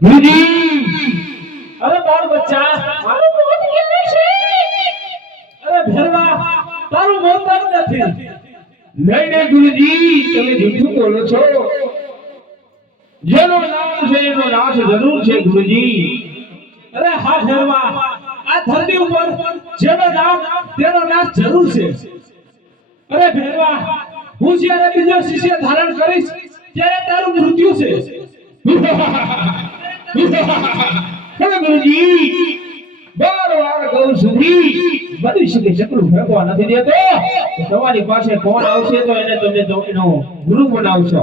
गुरुजी अरे बाल बच्चा मारो मोत કેને છે અરે ભેરવા તારું મોત નથી નહીં ગુરુજી તમે જૂઠું બોલો છો જેનો નામ છે એનો નાશ જરૂર છે ગુરુજી અરે હા ભેરવા આ ધરતી ઉપર જેનો નામ તેનો નાશ જરૂર છે અરે ભેરવા હું જ્યારે બીજો શિષ્ય ધારણ કરીશ ત્યારે તારું મૃત્યુ છે અરે ગુરુજી બાર કહું સુધી બધી શકે ચક્ર ફેંકવા નથી દેતો તમારી પાસે કોણ આવશે તો એને તમે તો એનો ગુરુ બનાવશો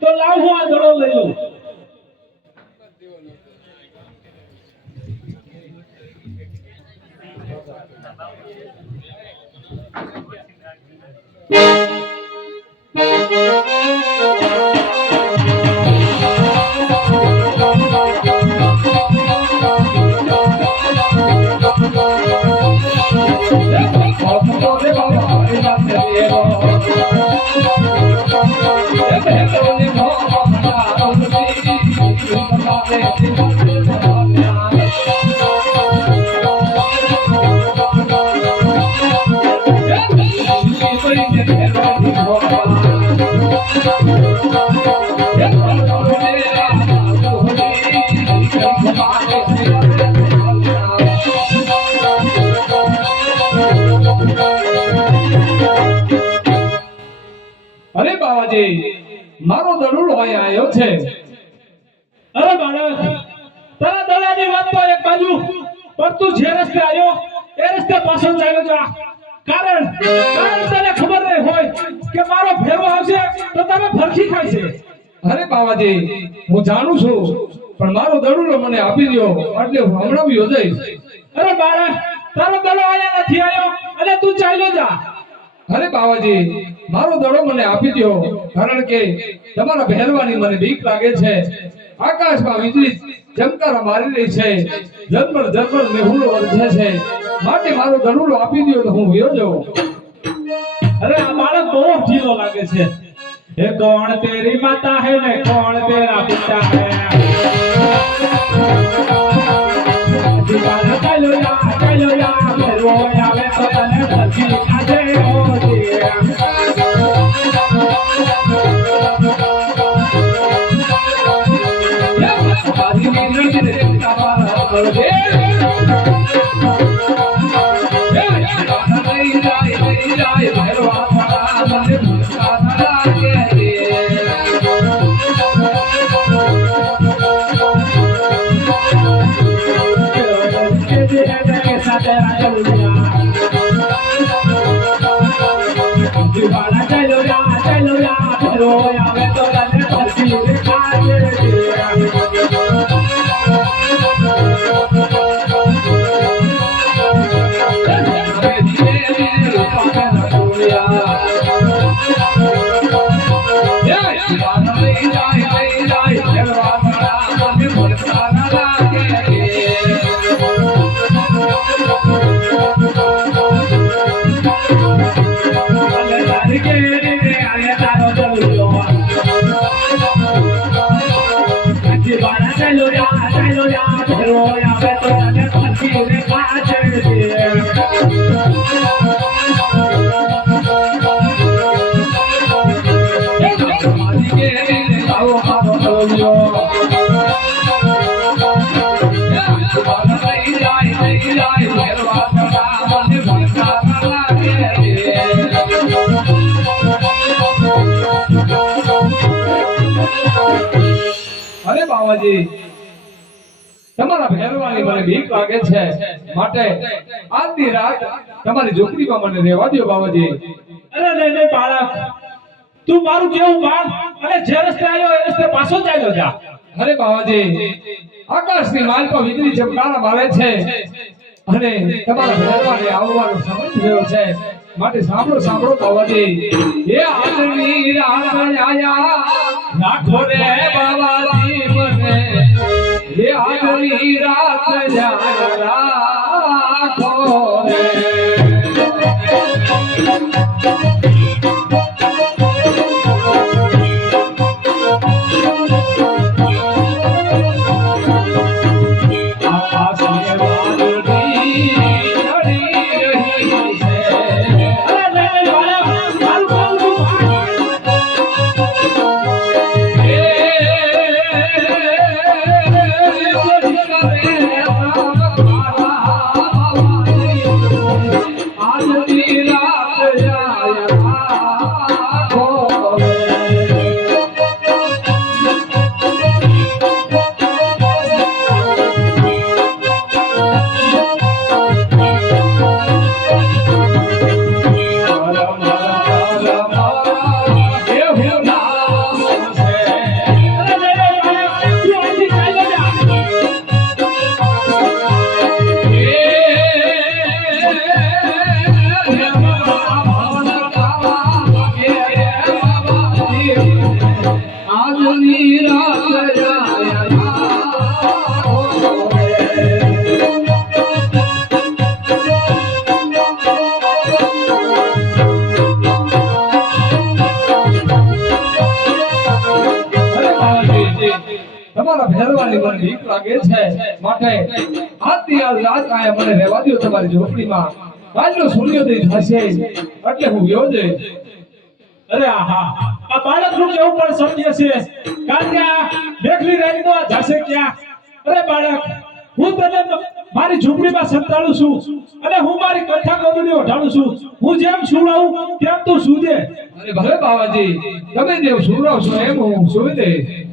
તો લાવ હું આ દડો લઈ લઉં અરે બાવાજી મારો દડુડો અહીં આવ્યો છે અરે બાળક તારા દડાની વાત તો એક બાજુ પણ તું જે રસ્તે આવ્યો એ રસ્તે પાછો ચાલ્યો જા કારણ તને ખબર નહીં હોય કે મારો ફેરવો આવશે તો તને ફરખી ખાય છે અરે બાવાજી હું જાણું છું પણ મારો દડુડો મને આપી દો એટલે હું હમણાં યોજાઈશ અરે બાળક તારો દડો અહીંયા નથી આવ્યો અને તું ચાલ્યો જા અરે બાવાજી મારો દડો મને આપી દો, કારણ કે તમારા પહેરવાની મને બીક લાગે છે. આકાશમાં વીજળી ચમકારા મારી રહી છે, ઝરમર ઝરમર મેહુલો વરસે છે, માટે મારો દડુલો આપી દો તો હું વયો જાઉં. અરે આ બાળક બહુ ઢીલો લાગે છે. એ કોણ તેરી માતા હે ને કોણ તેરા પિતા હે. દીવાના ચાલો યા મેરો આવે તો તને ભરતી આજે હો દીવાના ચાલો યા મેરો આવે તો તને ભરતી આજે અરે બાવાજી તમારા ભેરવાની મને બીક લાગે છે, માટે આજની રાત તમારી ઝૂંપડીમાં મને રહેવા દો બાવાજી. અરે નહીં બાળક, તું મારું કેવું માન અને જે રસ્તે આવ્યો એ રસ્તે પાછો ચાલ્યો જા. અરે બાવાજી આકાશની માલ પર વીજળી ચમકારા મારે છે અને તમારા ભેરવાને આવવાનો સમય થયો છે, માટે સાંભળો સાંભળો બાવાજી. એ આજની રાત આયા રાખો રે બાવાજી મને, એ આજની રાત આયા રાખો રે. તમારા ભેરવાની મને બીક લાગે છે, માટે આજની આ રાત આયા મને રહેવા દો તમારી ઝૂંપડીમાં. કાલનો સૂર્યોદય થશે એટલે હું ગયો જઈશ. અરે આહા, આ બાળકનું કેવું પણ સમજે છે. કાન્યા દેખલી રહી તો જાશે ક્યાં. અરે બાળક, હું તને મારી ઝૂંપડીમાં સંતાડું છું અને હું મારી કથા કબૂલી ઓઢાડું છું. હું જેમ સુવડાવું તેમ તું સૂજે. અરે ભલે બાવાજી, તમે જેમ સુવડાવશો એમ હું સુવી દઈશ.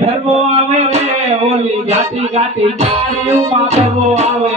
ધર્મ ગાટી ગાડીઓમાં ફેરવો આવે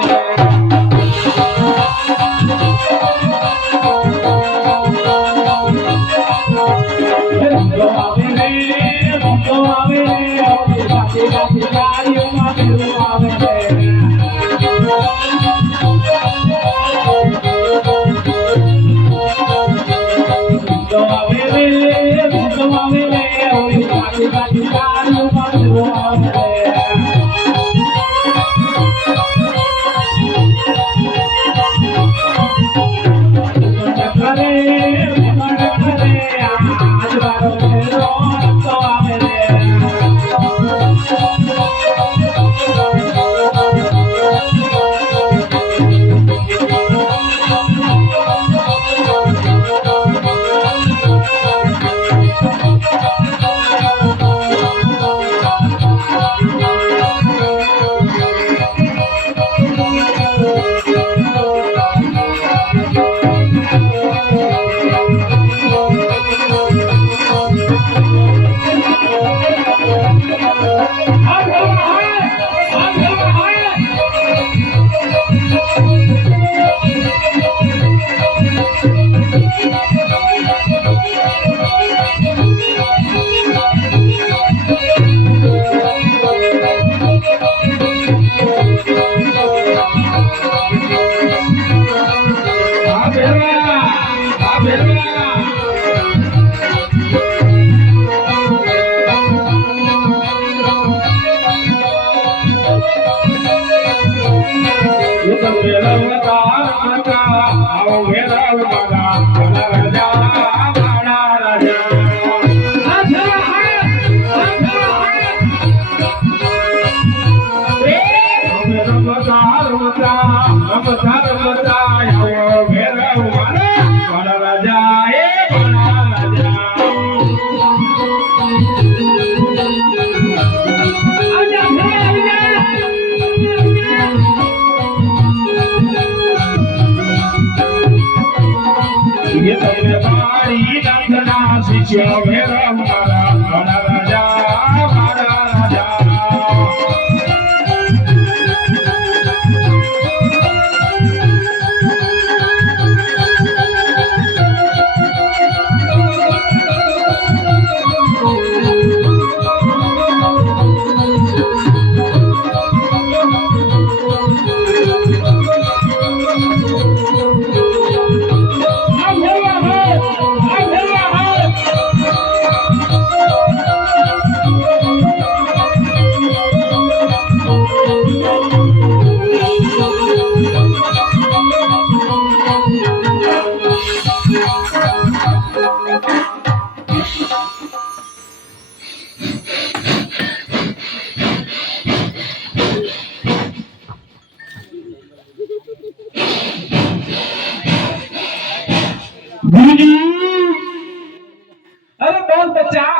અરે બોલ બચ્ચા,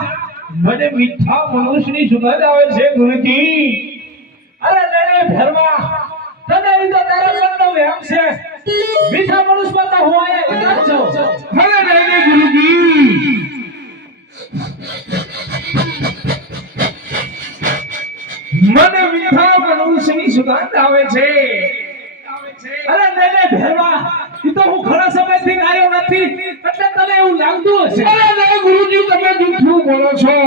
મને મીઠા મનુષ્યની સુગંધ આવે છે ગુરુજી. અરે નહીં ભેરવા તને ઈ તો તારા મનનો વહેમ છે મીઠા મનુષ્યમાં તો હું આયા એક જ છું અરે નહીં ગુરુજી, મને મીઠા મનુષ્યની સુગંધ આવે છે. અરે નહીં ભેરવા ઈ તો હું ઘણા સમયથી આવ્યો નથી એટલે તને એવું લાગતું હશે અરે નહીં ગુરુજી, તમે જૂઠું બોલો છો.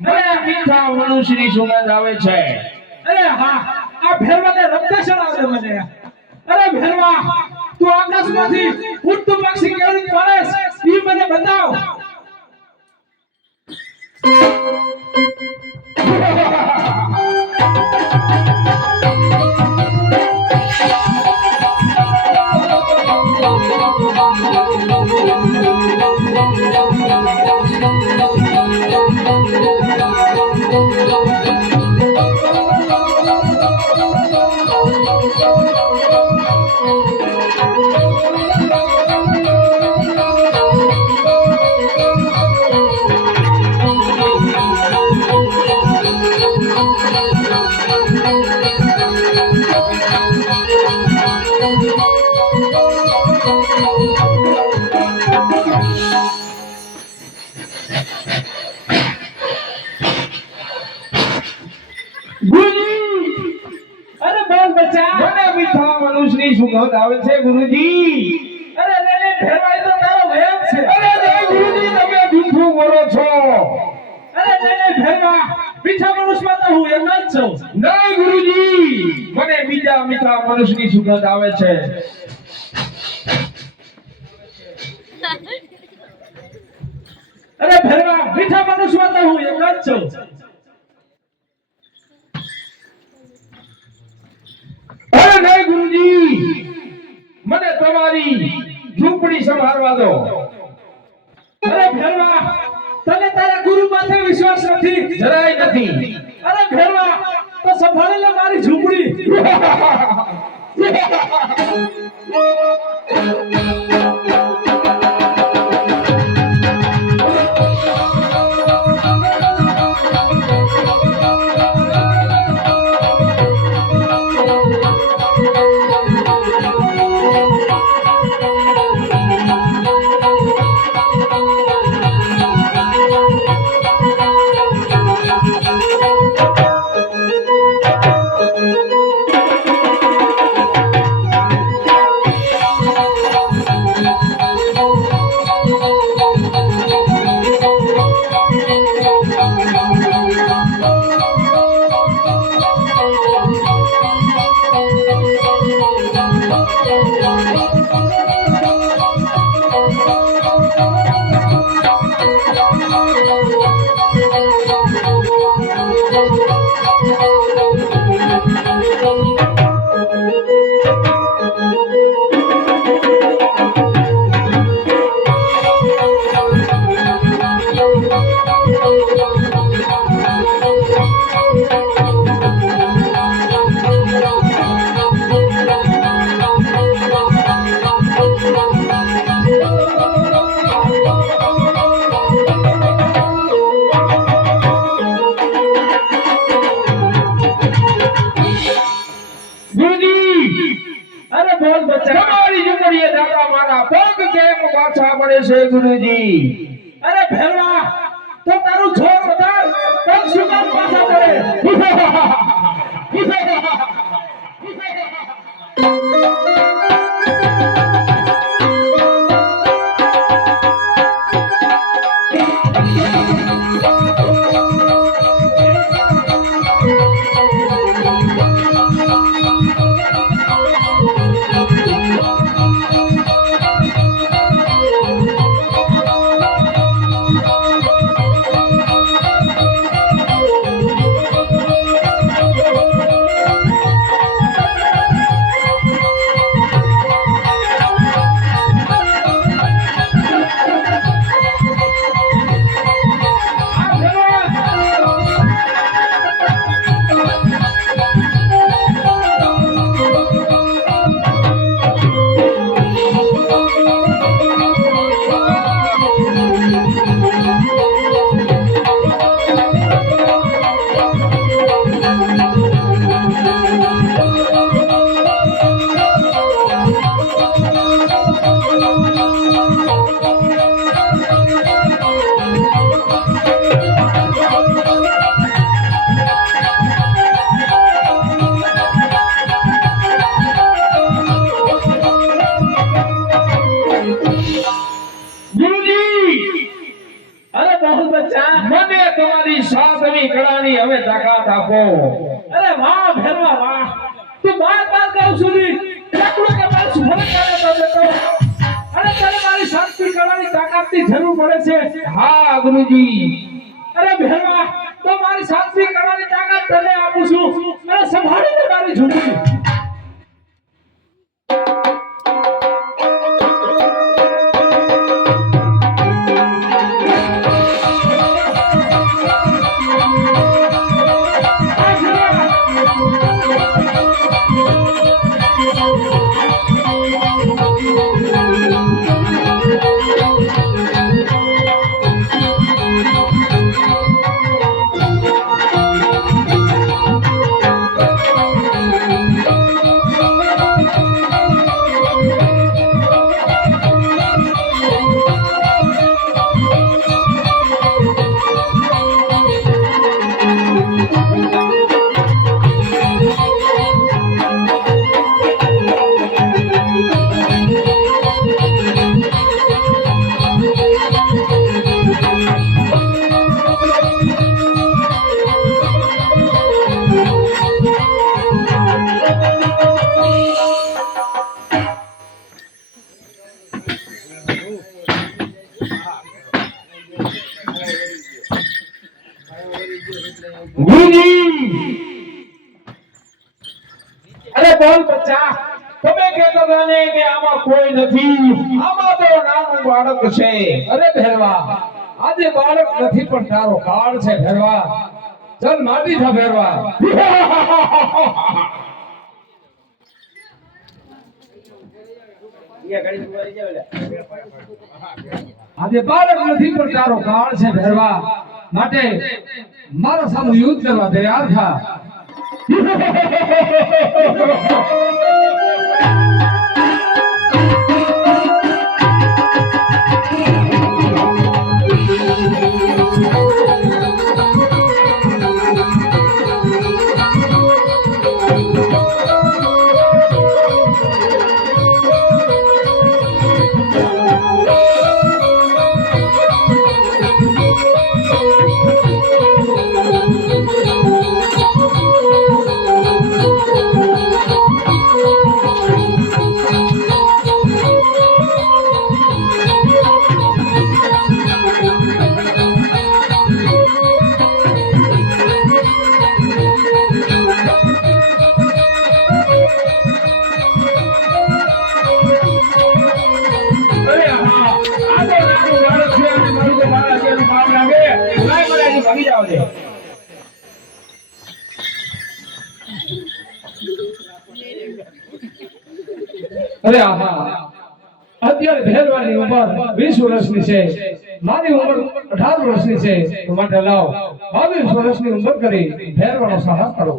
મને મીઠા મનુષ્યની સુગંધ આવે છે. અરે હા આ ભેરવાને રક્તશન આવે મને અરે ભેરવા તું આકાશમાંથી ઉડતું પક્ષી કેવી પડે ઈ મને બતાવ બોલ બચ્ચા. મને મીઠા મનુષ્યની સુગંધ આવે છે ગુરુજી. અરે નહીં ભેરવા, એ તો તારો વહેમ છે. અરે નહીં ગુરુજી, તમે જૂઠું બોલો છો. અરે નહીં ભેરવા, મીઠા મનુષ્યમાં તો હું એક જ છું. નહીં ગુરુજી, મને બીજા મીઠા મનુષ્યની સુગંધ આવે છે. અરે ભેરવા, મીઠા મનુષ્યમાં તો હું એક જ છું. અરે નહીં ગુરુજી, મને તમારી ઝૂંપડી સંભાળવા દો. અરે ભેરવા, તને તારા ગુરુ માથે વિશ્વાસ નથી? જરાય નથી. અરે ભેરવા, તો સંભાળી લે મારી ઝૂંપડી. અરે બોલ બચ્ચા. તમારી ઝૂંપડીએ દાદા મારા પગ કેમ પાછા પડે છે ગુરુજી? અરે ભેરવા, તો તારું જોર વધાર, પગ શું કામ પાછા પડે? મને તમારી સાતમી કળાની હવે તાકાત આપો. અરે વાહ ભેરવા વાહ, તું બાર કહું સુધી લાકડું કે બાર સુફળ કરે તો દેતો. અને તને મારી સાતમી કળાની તાકાતની જરૂર પડે છે. હા ગુરુજી. અરે ભેરવા, તો મારી સાતમી કળાની તાકાત તને આપું છું અને સંભાળીને મારી ઝૂંપડી. અરે બોલ બચ્ચા, તમે કહેતા હતા ને કે આમાં કોઈ નથી, આમાં તો નાનું બાળક છે. અરે ભેરવા, આજે બાળક નથી પણ તારો કાળ છે ભેરવા. ચાલ માટી થા ભેરવા. આજે બાળક નથી પણ તારો કાળ છે ભેરવા. માટે મારા સામે યુદ્ધ કરવા તૈયાર થા. અરે આહા, અત્યારે ભેરવાની ઉંમર 20 વર્ષની છે, મારી ઉંમર 18 વર્ષની છે. તો માટે લાવ 22 વર્ષની ઉંમર કરી ભેરવાનો સાહસ કરો.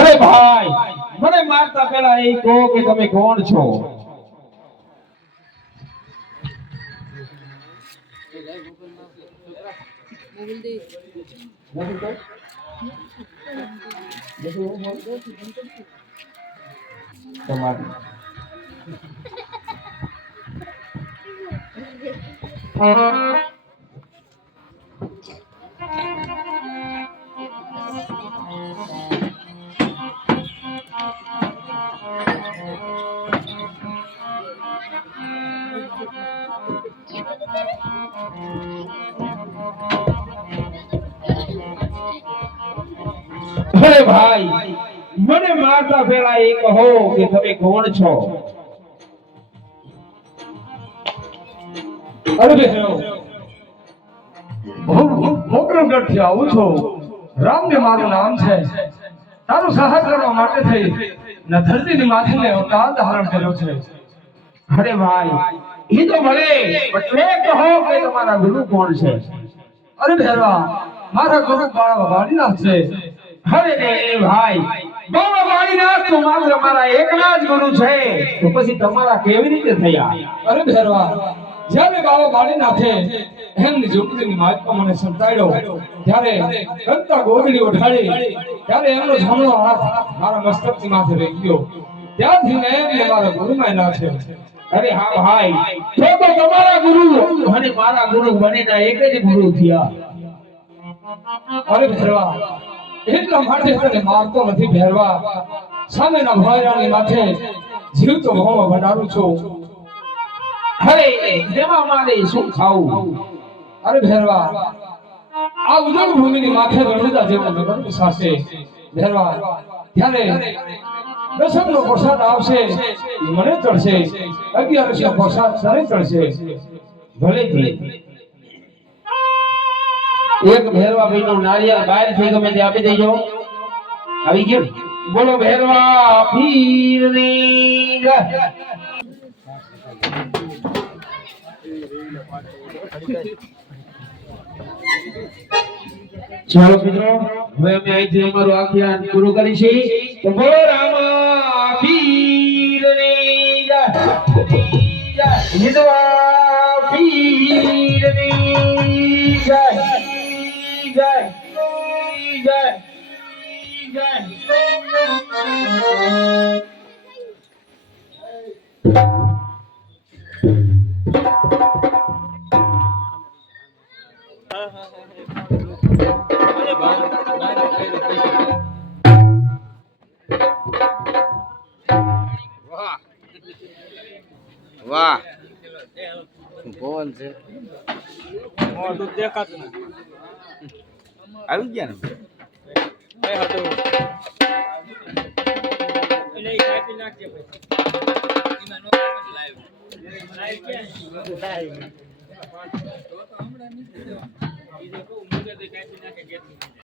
અરે ભાઈ, મને મારતા પહેલા એ કહો કે તમે કોણ છો? તમારી અરે ભાઈ, મને મારતા પહેલા એ કહો કે તમે કોણ છો? અરે ભેરવ, હું મોકરણગઢથી આવું છું. રામને મારું નામ છે. તારું સહાય કરવા માટે થઈ ને ધરતીની માથીને અવતાર ધારણ કર્યો છે. અરે ભાઈ, એ તો ભલે, પણ એ કહો કે તમારા ગુરુ કોણ છે? અરે ભેરવા, મારા ગુરુ બાળા વાડીનાથ છે. અરે રે ભાઈ, બાબા વાડીનાથ તો માત્ર મારા એકના જ ગુરુ છે, તો પછી તમારા કેવી રીતે થયા? અરે ભેરવા, જ્યારે બાબા વાડીનાથે એમની ઝૂંપડીની માલિકા મને સંતાડ્યો, ત્યારે કંતા ગોગડી ઉઠાડી, ત્યારે એમનો જમણો હાથ મારા મસ્તકની માથે રહી ગયો. ત્યારથી મેં એમને મારા ગુરુ માન્યા છે. અરે હા ભાઈ, તો તમારા ગુરુ અને મારા ગુરુ બંનેના એક જ ગુરુ થયા. અરે ભેરવા, એટલા માટે તને મારતો નથી ભેરવા. સામેના ભોયરાની માથે જીવતો ભોમો ભંડારું છું. અરે એમાં મારે શું ખાવું? અરે ભેરવા, આ ઉજળ ભૂમિની માથે રણુદા જેવું નગર વસાશે. ભેરવા, ત્યારે દશમનો પ્રસાદ આવશે, મને ચડશે. 11નો પ્રસાદ તને ચડશે. ભલે ભલે. એક ભેરવા ભાઈનો નારિયેળ બહાર થી ગમે તે આપી દેજો. આવી ગયું. બોલો ભેરવા પીરની જય. ચાલો મિત્રો, હવે અમે અહીંથી અમારું આખ્યાન પૂરું કરીશું. તો બોલો રામા પીરની જય. હિંદવા પીરની જય. જય જય જય. વાહ કોણ છે આવી ગયા ને